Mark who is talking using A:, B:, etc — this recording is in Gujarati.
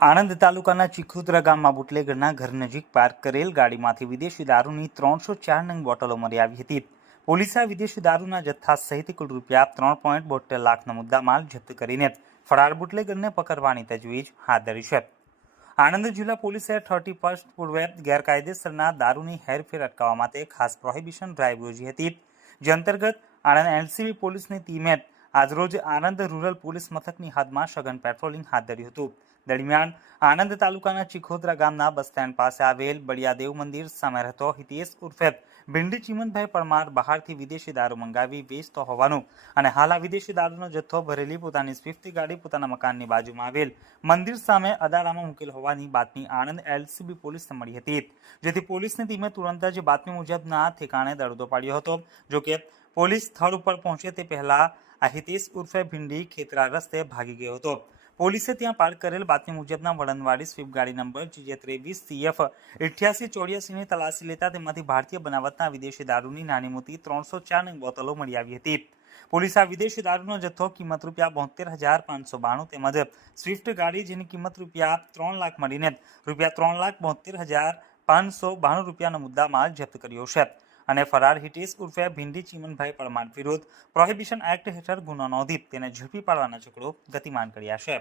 A: આણંદ તાલુકાના ચીખોદરા ગામમાં બુટલેગરના ઘર નજીક પાર્ક કરેલ ગાડીમાંથી વિદેશી દારૂની ત્રણસો ચાર નંગ બોટલો મળી આવી હતી. પોલીસે વિદેશી દારૂના જથ્થા સહિત કુલ રૂપિયા ત્રણ પોઈન્ટ બોતેર લાખનો મુદ્દા માલ જપ્ત કરીને ફરાર બુટલેગરને પકડવાની તજવીજ હાથ ધરી છે. આણંદ જિલ્લા પોલીસે થર્ટી ફર્સ્ટ પૂર્વે ગેરકાયદેસરના દારૂની હેરફેર અટકાવવા માટે ખાસ પ્રોહિબિશન ડ્રાઈવ યોજી હતી. જે અંતર્ગત આણંદ એનસીબી પોલીસની ટીમે આજરોજ આણંદ રૂરલ પોલીસ મથકની હદમાં સઘન પેટ્રોલિંગ હાથ ધર્યું હતું. દરમિયાન આણંદ તાલુકાના ચીખોદરા ગામના બસ સ્ટેન્ડ પાસે આવેલ બળિયાદેવ મંદિર સામે રહેતો હિતેશ ઉર્ફે ભીંડી ચીમનભાઈ પરમાર બહારથી વિદેશી દારૂ મંગાવી વેચતો હોવાનું અને હાલ આ વિદેશી દારૂનો જથ્થો ભરેલી પોતાની સ્વિફ્ટ ગાડી પોતાના મકાનની બાજુમાં આવેલ મંદિર સામે અદારામાં મૂકેલ હોવાની બાતમી આણંદ એલસીબી પોલીસને મળી હતી. જેથી પોલીસની ટીમે તુરંત જ બાતમી મુજબના ઠેકાણે દરોડો પાડ્યો હતો. જોકે પોલીસ સ્થળ ઉપર પહોંચે તે પહેલા આ હિતેશ ઉર્ફે ભીંડી ખેતરા રસ્તે ભાગી ગયો હતો. પોલીસે ત્યાં પાર્ક કરેલ બાતમી મુજબના વળનવાળી સ્વીપ ગાડી નંબર જીજે ત્રેવીસ સીએફ અઠ્યાસી ચોર્યાસીની તલાશી લેતા તેમાંથી ભારતીય બનાવટના વિદેશી દારૂની નાની મોટી ત્રણસો ચારની બોટલો મળી આવી હતી. પોલીસે આ વિદેશી દારૂનો જથ્થો કિંમત રૂપિયા બોતેર હજાર પાંચસો બાણું તેમજ સ્વિફ્ટ ગાડી જેની કિંમત રૂપિયા ત્રણ લાખ મળીને રૂપિયા ત્રણ લાખ બોતેર હજાર પાંચસો બાણું રૂપિયાનો મુદ્દા માલ જપ્ત કર્યો છે. અને ફરાર હિટેશ ઉર્ફે ભીંડી ચીમનભાઈ પરમાર વિરુદ્ધ પ્રોહિબિશન એક્ટ હેઠળ ગુનો નોંધી તેને ઝડપી પાડવાના ઝઘડો ગતિમાન કર્યા છે.